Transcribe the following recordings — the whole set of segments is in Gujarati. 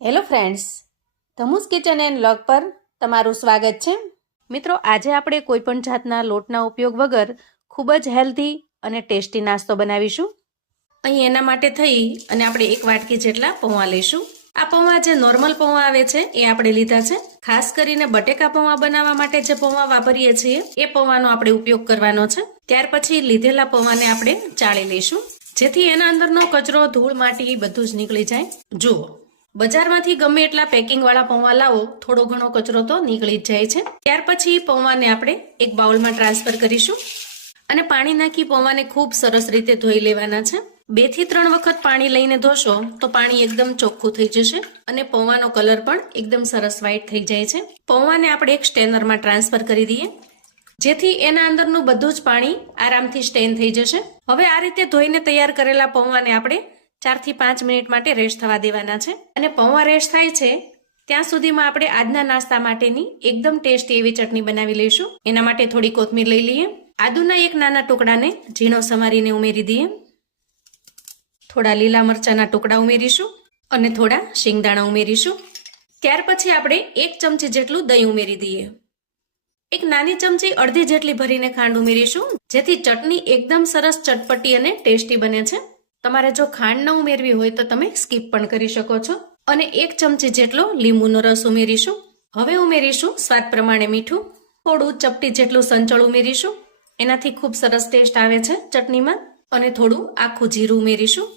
હેલો ફ્રેન્ડ્સ, ધમુસ કિચન એન્ડ વ્લોગ પર તમારું સ્વાગત છે. મિત્રો, આજે આપણે કોઈપણ જાતના લોટના ઉપયોગ વગર ખૂબ જ હેલ્ધી અને ટેસ્ટી નાસ્તો બનાવીશું. અહીં એના માટે થઈ અને આપણે 1 વાટકી જેટલા પૌવા લઈશું. આ પૌવા જે નોર્મલ પૌવા આવે છે એ આપણે લીધા છે. ખાસ કરીને બટેકા પૌવા બનાવવા માટે જે પૌવા વાપરીએ છીએ એ પૌવાનો આપણે ઉપયોગ કરવાનો છે. ત્યાર પછી લીધેલા પૌવાને આપણે ચાળી લઈશું, જેથી એના અંદરનો કચરો, ધૂળ, માટી બધું જ નીકળી જાય. જુઓ, બજારમાંથી ગમે એટલા પેકિંગ વાળા પૌવા લાવો, થોડો ઘણો કચરો તો નીકળી જ જાય છે. ત્યાર પછી પૌવાને આપણે એક બાઉલમાં ટ્રાન્સફર કરીશું અને પાણી નાખી પૌવાને ખૂબ સરસ રીતે ધોઈ લેવાના છે. 2 થી 3 વખત પાણી લઈને ધોશો તો પાણી એકદમ ચોખ્ખું થઈ જશે અને પૌવાનો કલર પણ એકદમ સરસ વ્હાઈટ થઈ જાય છે. પૌવાને આપણે એક સ્ટેનરમાં ટ્રાન્સફર કરી દઈએ, જેથી એના અંદરનું બધું જ પાણી આરામથી સ્ટેન થઈ જશે. હવે આ રીતે ધોઈને તૈયાર કરેલા પૌવાને આપણે 4 થી 5 મિનિટ માટે રેસ્ટ થવા દેવાના છે. અને પૌવા રેસ્ટ થાય છે ત્યાં સુધીમાં આપણે આજના નાસ્તા માટેની એકદમ ટેસ્ટી એવી ચટણી બનાવી લઈશું. એના માટે થોડી કોથમીર લઈ લઈએ. આદુના એક નાના ટુકડાને ઝીણો સમારીને ઉમેરી દઈએ. થોડા લીલા મરચાના ટુકડા ઉમેરીશું અને થોડા શિંગદાણા ઉમેરીશું. ત્યાર પછી આપણે 1 ચમચી જેટલું દહીં ઉમેરી દઈએ. એક નાની ચમચી અડધી જેટલી ભરીને ખાંડ ઉમેરીશું, જેથી ચટણી એકદમ સરસ ચટપટી અને ટેસ્ટી બને છે. તમારે જો ખાંડ ન ઉમેરવી હોય તો તમે સ્કીપ પણ કરી શકો છો. અને 1 ચમચી જેટલો લીંબુનો રસ ઉમેરીશું. હવે ઉમેરીશું સ્વાદ પ્રમાણે મીઠું. થોડું ચપટી જેટલું સંચળ ઉમેરીશું, એનાથી ખૂબ સરસ ટેસ્ટ આવે છે ચટણીમાં. અને થોડું આખું જીરું ઉમેરીશું.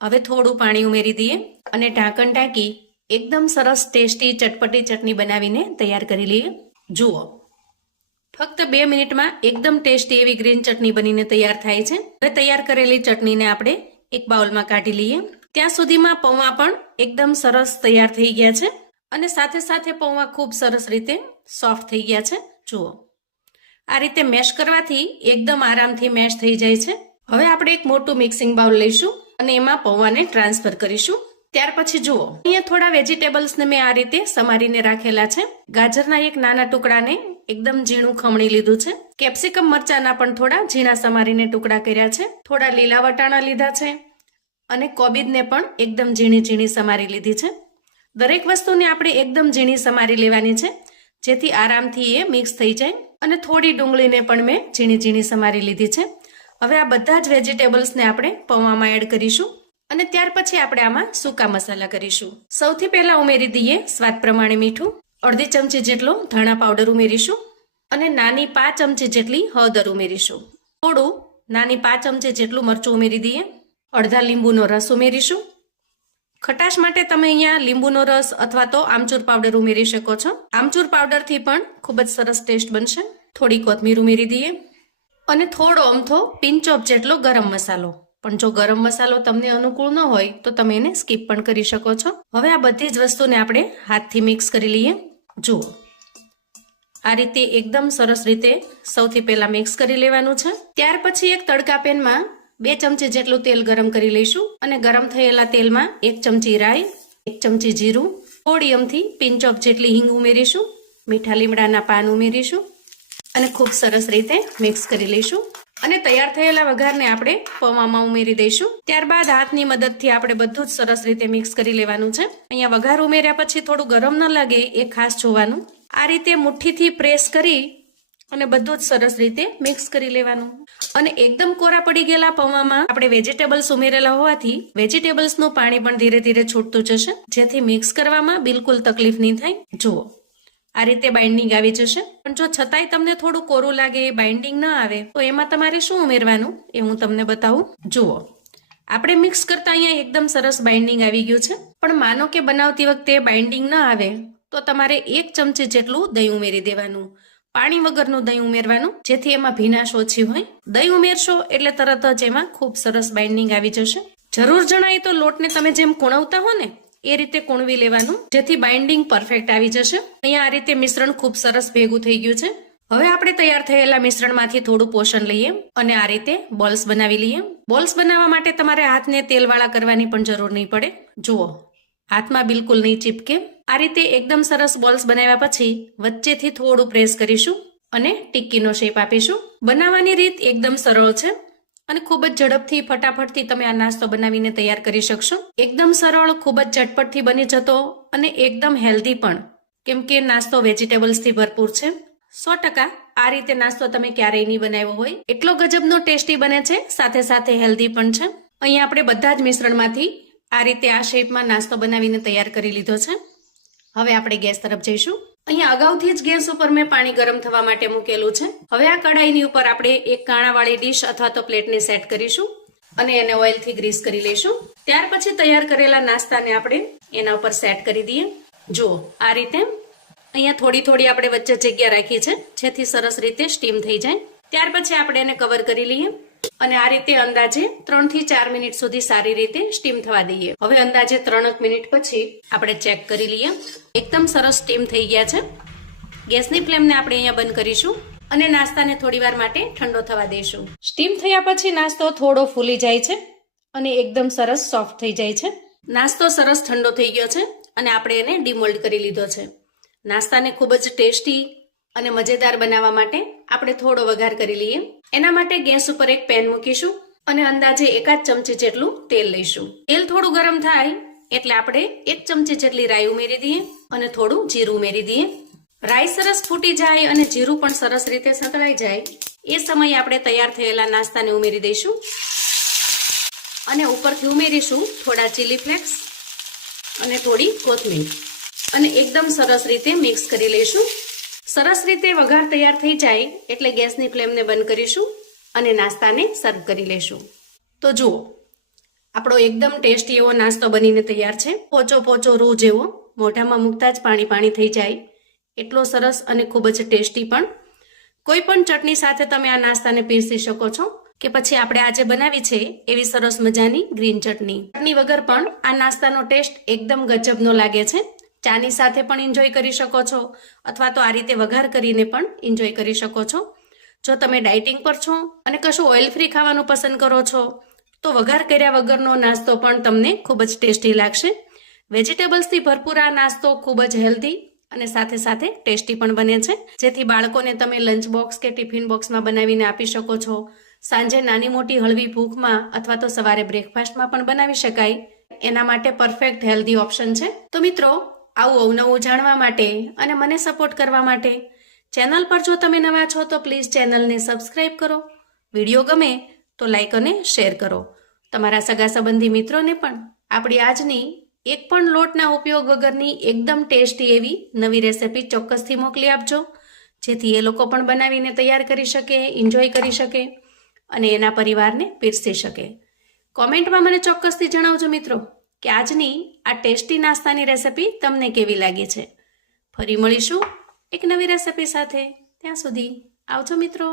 હવે થોડું પાણી ઉમેરી દઈએ અને ઢાંકણ ઢાંકી એકદમ સરસ ટેસ્ટી ચટપટી ચટણી બનાવીને તૈયાર કરી લઈએ. જુઓ, ફક્ત 2 મિનિટમાં એકદમ ટેસ્ટી એવી ગ્રીન ચટણી બનીને તૈયાર થાય છે. હવે તૈયાર કરેલી ચટણીને આપણે એક બાઉલમાં કાઢી લઈએ. ત્યાં સુધીમાં પૌવા પણ એકદમ સરસ તૈયાર થઈ ગયા છે અને સાથે સાથે પૌવા ખૂબ સરસ રીતે સોફ્ટ થઈ ગયા છે. જુઓ, આ રીતે મેશ કરવાથી એકદમ આરામથી મેશ થઈ જાય છે. હવે આપણે એક મોટું મિક્સિંગ બાઉલ લઈશું અને એમાં પૌવાને ટ્રાન્સફર કરીશું. ત્યાર પછી જુઓ, અહીંયા થોડા વેજીટેબલ્સને મેં આ રીતે સમારીને રાખેલા છે. ગાજરના એક નાના ટુકડાને એકદમ ઝીણું ખમણી લીધું છે. કેપ્સિકમ મરચાના પણ થોડા ઝીણા સમારીને ટુકડા કર્યા છે. થોડા લીલા વટાણા લીધા છે અને કોબીજને પણ એકદમ ઝીણી ઝીણી સમારી લીધી છે. દરેક વસ્તુને આપણે એકદમ ઝીણી સમારી લેવાની છે, જેથી આરામથી એ મિક્સ થઈ જાય. અને થોડી ડુંગળીને પણ મેં ઝીણી ઝીણી સમારી લીધી છે. હવે આ બધા જ વેજીટેબલ્સને આપણે પૌવામાં એડ કરીશું અને ત્યાર પછી આપણે આમાં સૂકા મસાલા કરીશું. સૌથી પહેલા ઉમેરી દઈએ સ્વાદ પ્રમાણે મીઠું. અડધી ચમચી જેટલો ધાણા પાવડર ઉમેરીશું અને નાની 5 ચમચી જેટલી હળદર ઉમેરીશું. થોડું નાની 5 ચમચી જેટલું મરચું ઉમેરી દઈએ. અડધા લીંબુનો રસ ઉમેરીશું. ખટાશ માટે તમે અહીંયા લીંબુનો રસ અથવા તો આમચૂર પાવડર ઉમેરી શકો છો. આમચૂર પાવડરથી પણ ખૂબ જ સરસ ટેસ્ટ બનશે. થોડી કોથમીર ઉમેરી દઈએ અને થોડો અમથો પિંચ ઓફ જેટલો ગરમ મસાલો. પણ જો ગરમ મસાલો તમને અનુકૂળ ન હોય તો તમે એને સ્કીપ પણ કરી શકો છો. હવે આ બધી જ વસ્તુને આપણે હાથથી મિક્સ કરી લઈએ. જુઓ, આ રીતે એકદમ સરસ રીતે સૌથી પહેલા મિક્સ કરી લેવાનું છે. ત્યાર પછી એક તડકા પેનમાં 2 ચમચી જેટલું તેલ ગરમ કરી લઈશું અને ગરમ થયેલા તેલમાં 1 ચમચી રાઈ, 1 ચમચી જીરું, થોડી અમથી પિંચ ઓફ જેટલી હિંગ ઉમેરીશું. મીઠા લીમડાના પાન ઉમેરીશું અને ખૂબ સરસ રીતે મિક્સ કરી લઈશું. અને તૈયાર થયેલા વઘારને આપણે પૌવામાં ઉમેરી દઈશું. ત્યારબાદ હાથની મદદથી આપણે બધું જ સરસ રીતે મિક્સ કરી લેવાનું છે. અહીંયા વઘાર ઉમેર્યા પછી થોડું ગરમ ન લાગે એ ખાસ જોવાનું. આ રીતે મુઠ્ઠીથી પ્રેસ કરી અને બધું જ સરસ રીતે મિક્સ કરી લેવાનું. અને એકદમ કોરા પડી ગયેલા પૌવામાં આપણે વેજીટેબલ્સ ઉમેરેલા હોવાથી વેજીટેબલ્સનું પાણી પણ ધીરે ધીરે છૂટતું જશે, જેથી મિક્સ કરવામાં બિલકુલ તકલીફ નહીં થાય. જુઓ, આ રીતે બાઇન્ડિંગ આવી જશે. પણ જો છતાંય તમને થોડું કોરું લાગે, બાઇન્ડિંગ ન આવે, તો એમાં તમારે શું ઉમેરવાનું એ હું તમને બતાવું. જુઓ, આપણે મિક્સ કરતા અહીંયા એકદમ સરસ બાઇન્ડિંગ આવી ગયું છે. પણ માનો કે બનાવતી વખતે બાઇન્ડિંગ ન આવે તો તમારે 1 ચમચી જેટલું દહીં ઉમેરી દેવાનું. પાણી વગરનું દહીં ઉમેરવાનું, જેથી એમાં ભીનાશ ઓછી હોય. દહીં ઉમેરશો એટલે તરત જ એમાં ખૂબ સરસ બાઇન્ડિંગ આવી જશે. જરૂર જણાય તો લોટને તમે જેમ કૂણવતા હો ને એ રીતે કૂણવી લેવાનું, જેથી બાઇન્ડિંગ પરફેક્ટ આવી જશે. અહીંયા આ રીતે મિશ્રણ ખૂબ સરસ ભેગું થઈ ગયું છે. હવે આપણે તૈયાર થયેલા મિશ્રણમાંથી થોડું પોષણ લઈએ અને આ રીતે બોલ્સ બનાવી લઈએ. બોલ્સ બનાવવા માટે તમારે હાથને તેલવાળા કરવાની પણ જરૂર નહીં પડે. જુઓ, હાથમાં બિલકુલ નહીં ચીપકે. આ રીતે એકદમ સરસ બોલ્સ બનાવ્યા પછી વચ્ચેથી થોડું પ્રેસ કરીશું અને ટિક્કીનો શેપ આપીશું. બનાવવાની રીત એકદમ સરળ છે અને ખૂબ જ ઝડપથી ફટાફટથી તમે આ નાસ્તો બનાવીને તૈયાર કરી શકશો. એકદમ સરળ, ખૂબ જ ઝટપટથી બની જતો અને એકદમ હેલ્ધી પણ, કેમ કે નાસ્તો વેજીટેબલ્સથી ભરપૂર છે. 100% આ રીતે નાસ્તો તમે ક્યારેય નહીં બનાવ્યો હોય એટલો ગજબનો ટેસ્ટી બને છે, સાથે સાથે હેલ્ધી પણ છે. અહીંયા આપણે બધા જ મિશ્રણમાંથી આ રીતે આ શેપમાં નાસ્તો બનાવીને તૈયાર કરી લીધો છે. હવે આપણે ગેસ તરફ જઈશું. અહીંયા અગાઉથી જ ગેસ ઉપર મેં પાણી ગરમ થવા માટે મૂકેલું છે. હવે આ કડાઈની ઉપર આપણે એક કાણાવાળી ડીશ અથવા તો પ્લેટને સેટ કરીશું અને એને ઓઇલથી ગ્રીસ કરી લઈશું. ત્યાર પછી તૈયાર કરેલા નાસ્તાને આપણે એના ઉપર સેટ કરી દઈએ. જુઓ આ રીતે અહીંયા થોડી આપણે વચ્ચે જગ્યા રાખી છે જેથી સરસ રીતે સ્ટીમ થઈ જાય. ત્યાર પછી આપણે એને કવર કરી લઈએ અને આ રીતે અંદાજે 3 થી 4 મિનિટ સુધી સારી રીતે સ્ટીમ થવા દઈએ. હવે અંદાજે 3 મિનિટ પછી આપણે ચેક કરી લઈએ. એકદમ સરસ સ્ટીમ થઈ ગયા છે. ગેસની ફ્લેમને આપણે અહીંયા બંધ કરીશું અને નાસ્તાને થોડીવાર માટે ઠંડો થવા દઈશું. સ્ટીમ થયા પછી નાસ્તો થોડો ફૂલી જાય છે અને એકદમ સરસ સોફ્ટ થઈ જાય છે. નાસ્તો સરસ ઠંડો થઈ ગયો છે અને આપણે એને ડીમોલ્ડ કરી લીધો છે. નાસ્તાને ખૂબ જ ટેસ્ટી અને મજેદાર બનાવવા માટે આપણે થોડો વઘાર કરી લઈએ. એના માટે ગેસ ઉપર એક પેન મૂકીશું અને અંદાજે 1 ચમચી જેટલું તેલ લઈશું. તેલ થોડું ગરમ થાય એટલે આપણે 1 ચમચી જેટલી રાઈ ઉમેરી દઈએ અને થોડું જીરું ઉમેરી દઈએ. રાઈ સરસ ફૂટી જાય અને જીરું પણ સરસ રીતે સતળાઈ જાય એ સમયે આપણે તૈયાર થયેલા નાસ્તાને ઉમેરી દઈશું અને ઉપરથી ઉમેરીશું થોડા ચીલી ફ્લેક્સ અને થોડી કોથમીર અને એકદમ સરસ રીતે મિક્સ કરી લઈશું. સરસ રીતે વઘાર તૈયાર થઈ જાય એટલે ગેસની ફ્લેમને બંધ કરીશું અને નાસ્તાને સર્વ કરી લઈશું. તો જુઓ આપણો એકદમ ટેસ્ટી એવો નાસ્તો બનીને તૈયાર છે. પોચો રૂ જેવો, મોઢામાં મૂકતા જ પાણી થઈ જાય એટલો સરસ અને ખૂબ જ ટેસ્ટી પણ. કોઈ પણ ચટણી સાથે તમે આ નાસ્તાને પીરસી શકો છો કે પછી આપણે આજે બનાવી છે એવી સરસ મજાની ગ્રીન ચટણી વગર પણ આ નાસ્તાનો ટેસ્ટ એકદમ ગજબનો લાગે છે. ચાની સાથે પણ એન્જોય કરી શકો છો અથવા તો આ રીતે વઘાર કરીને પણ એન્જોય કરી શકો છો. જો તમે ડાયટિંગ પર છો અને કશું ઓઇલ ફ્રી ખાવાનું પસંદ કરો છો તો વઘાર કર્યા વગરનો નાસ્તો પણ તમને ખૂબ જ ટેસ્ટી લાગશે. વેજીટેબલ્સથી ભરપૂર આ નાસ્તો ખૂબ જ હેલ્ધી અને સાથે સાથે ટેસ્ટી પણ બને છે, જેથી બાળકોને તમે લંચ બોક્સ કે ટિફિન બોક્સમાં બનાવીને આપી શકો છો. સાંજે નાની મોટી હળવી ભૂખમાં અથવા તો સવારે બ્રેકફાસ્ટમાં પણ બનાવી શકાય. એના માટે પરફેક્ટ હેલ્ધી ઓપ્શન છે. તો મિત્રો આવું અવનવું જાણવા માટે અને મને સપોર્ટ કરવા માટે ચેનલ પર જો તમે નવા છો તો પ્લીઝ ચેનલને સબસ્ક્રાઇબ કરો. વિડીયો ગમે તો લાઈક અને શેર કરો. તમારા સગા સંબંધી મિત્રોને પણ આપણી આજની એક પણ લોટના ઉપયોગ વગરની એકદમ ટેસ્ટી એવી નવી રેસિપી ચોક્કસથી મોકલી આપજો, જેથી એ લોકો પણ બનાવીને તૈયાર કરી શકે, એન્જોય કરી શકે અને એના પરિવારને પીરસી શકે. કોમેન્ટમાં મને ચોક્કસથી જણાવજો મિત્રો કે આજની આ ટેસ્ટી નાસ્તાની રેસિપી તમને કેવી લાગી છે. ફરી મળીશું એક નવી રેસિપી સાથે. ત્યાં સુધી આવજો મિત્રો.